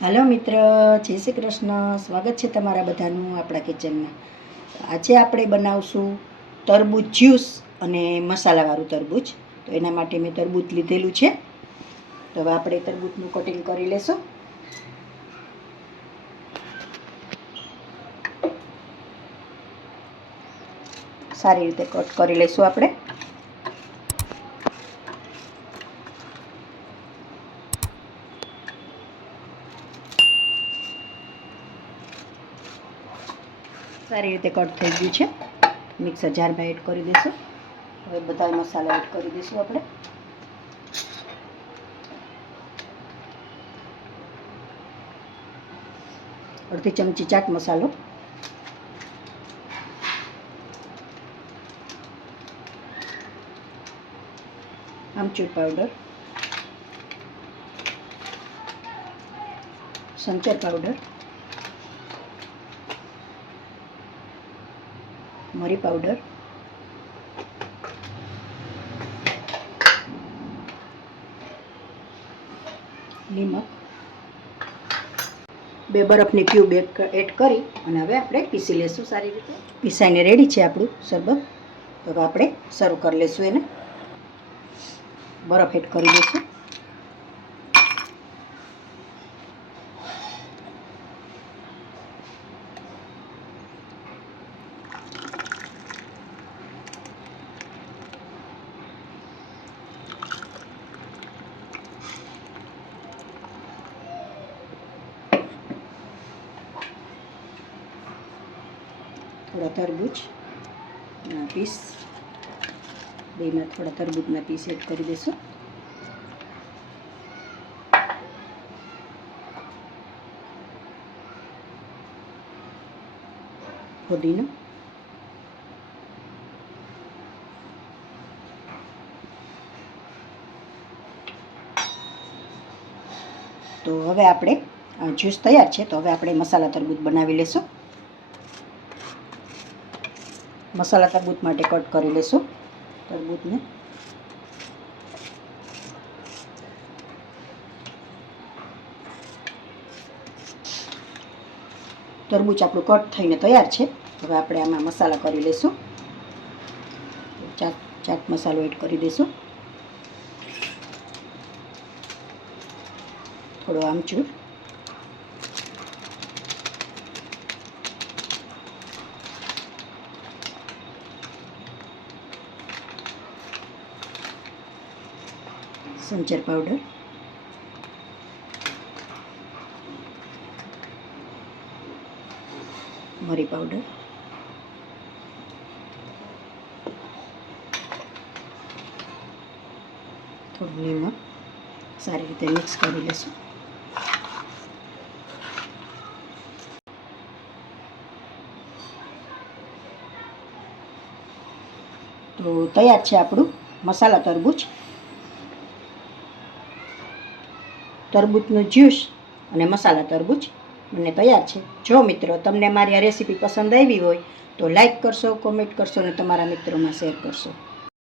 Hello मित्र, जय श्री कृष्ण। स्वागत है तमारा बधानुं आपणा किचनमां। आज आपणे बनावशुं तरबूज ज्यूस अने मसालावाळुं तरबूज। तो एना माटे मैं तरबूज लीधेलुं छे। तो हवे आपणे तरबूजनुं कटिंग करी लेशुं। सारी रीते कट करी लेशुं आपणे। सारी रीते कट थई गयुं छे। मिक्सर जार में एड करी दईशुं। हवे बधा मसाला एड करी दईशुं आपणे। अर्धी चमची चाट मसालो, आमचूर पाउडर, संचर पाउडर, मरी पाउडर, नीमक, बे बरफनी क्यूब एड करी अने हवे आपणे पीसी लेशुं। सारी रीते पीसाईने रेडी छे आपणुं शरबत। तो हवे आपणे सर्व करी लेशुं। एने बरफ एड करी दईशुं। थोड़ा तरबूजना पीस, बेमां थोड़ा तरबूजना पीस एड करी देशुं। पुदीनो, तो हवे आपणे ज्यूस तैयार छे। तो हवे आपणे मसाला तरबूज बनावी लेशुं। मसाला तरबूज माटे कट करी लेशुं तरबूजने। तरबूज आपणुं कट थईने तैयार छे। हवे आपणे आमां मसाला करी लेशुं। चाट मसालो एड करी देशुं, थोड़ो आमचूर, संचर पाउडर, मरी पाउडर, थोड़ું नीमक, सारी रीते मिक्स करी लेशुं। तो तैयार छे आपणुं मसाला तरबूज, तरबूजनुं ज्यूस अने मसाला तरबूज बने तैयार छे। जो मित्रों तमने मारी आ रेसिपी पसंद आवी होय तो लाइक करशो, कमेंट करशो अने तमारा मित्रों में शेर करशो।